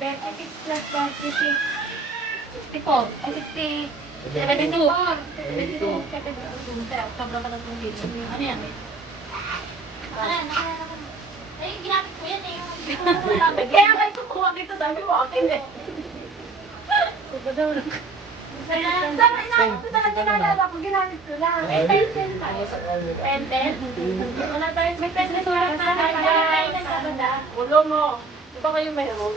26 plus 26. 64. Ay, 60. 72. 72. 72. Sobrang ka ng tubig. Ano yan? Ano yan? Ay, ginamit ko yan eh. Kaya kayo kukuha dito dahil mo akin eh. Dapat inaabot ko talaga naalala ko, ginamit ko lang. May pencil tayo. Pencil? Wala tayo. May pencil sulat na. Ulo mo. Di ba kayo mayroon?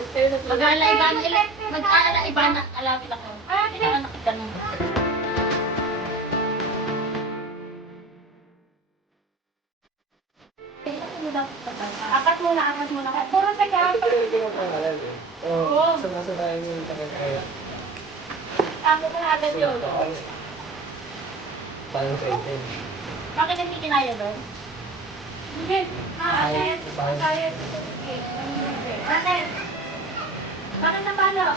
Mag-aala-iba na alawin ako. Kailangan nakita nung. Apat muna. Puro taga-apat. Oo. Sama-samahin yung taga-kaya. Ako na agad yun. Parang sa itin. Bakit hindi kinaya doon? Hindi. Bakit? Bakit? Bakit napalo?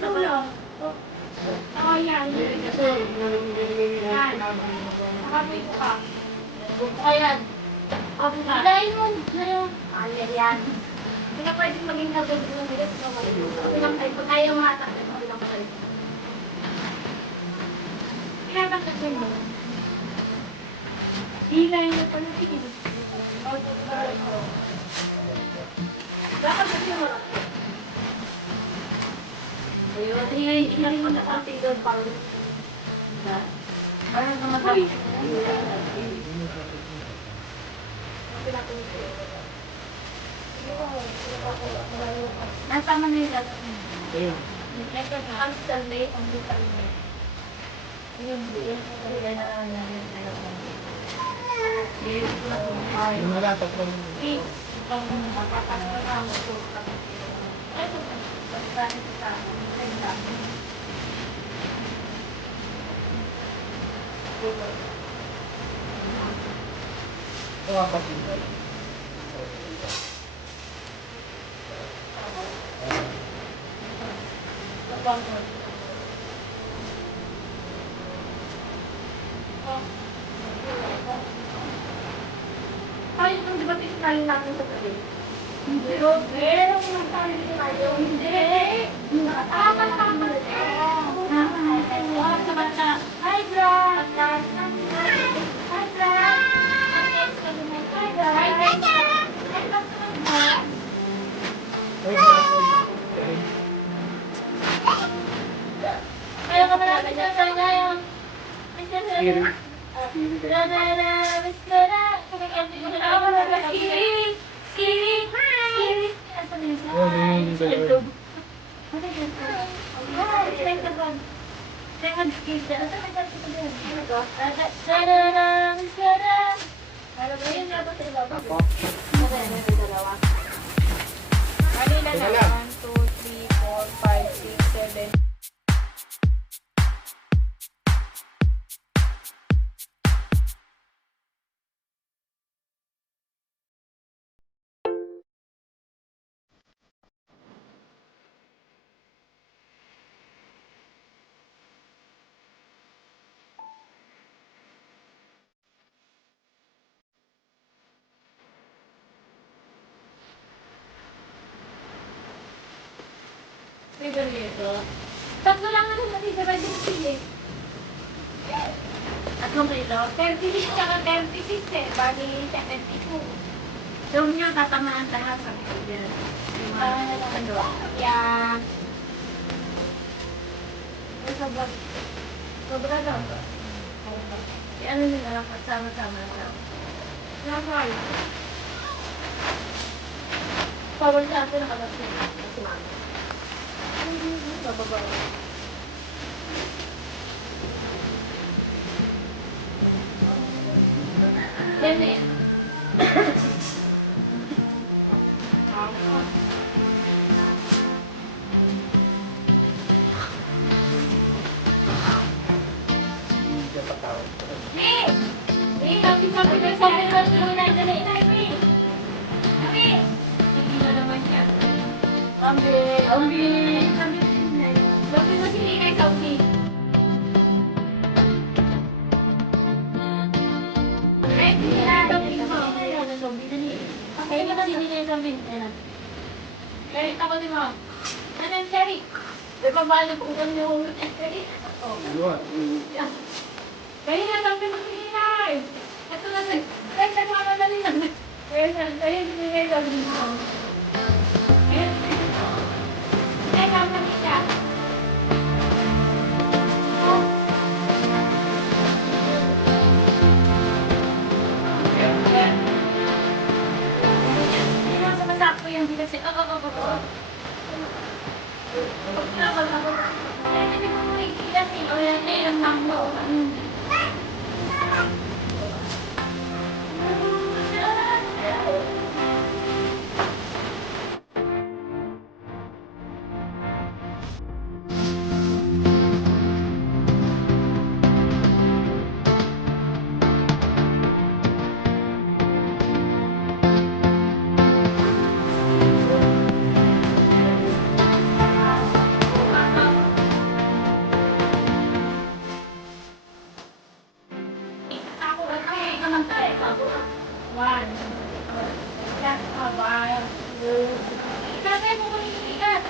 Tulong. Oo, yan. Yan. Nakabay ko ka. Ayan. Ilayin mo. Ayan, yan. Hindi ka pwedeng maging nagawin ng bilis. Pag ayaw mata, okay lang kayo. Kaya bakit mo? Ilayin mo pala. Bakit kasi mo? Ayun, ilayin mo na konti doon para parang namatay. Nasama na yung lahat. Ayun. Ang Sunday, ang bukan mo. Ayun, Yung halapat lang. Oo, kapatid. Ay, itong di ba tisnalin natin sa gabi? Hindi, meron naman tayo tayo. Hindi! Nakatama. Sa bata. Hi, Brad! Hi, Brad! Kaya ka malapit na sa ngayon. Kiri. Kanina na 1, 2, 3, 4, 5, 6, 7. Tatlo lang naman natitira din sila eh. Tatlong kilo? 36 tsaka 36 eh. Bali 72. Doon nyo tatamaan lahat sa kanya. Yan. Sobra daw. Ano nila lang kasama-sama daw. Nakakal. Pawal sa atin nakalapit. Si mama. Bababa. Yan eh. Zombie! Zombie! Zombie na sili kay zombie. Ay, hindi na. Zombie na ni. Kaya mo na sili kay zombie. Ayan na. Cherry, takotin mo. Ano yung cherry? May pabalik kung ano yung cherry. Oh. Yan. Kaya na, zombie mag-iingay. Ito na, nagmamadali na. Kaya na, hindi kay zombie. Ayan. Ay, zombie siya. Masako yan, hindi kasi, One. Ikat, one. Ikatay mo kung ikat.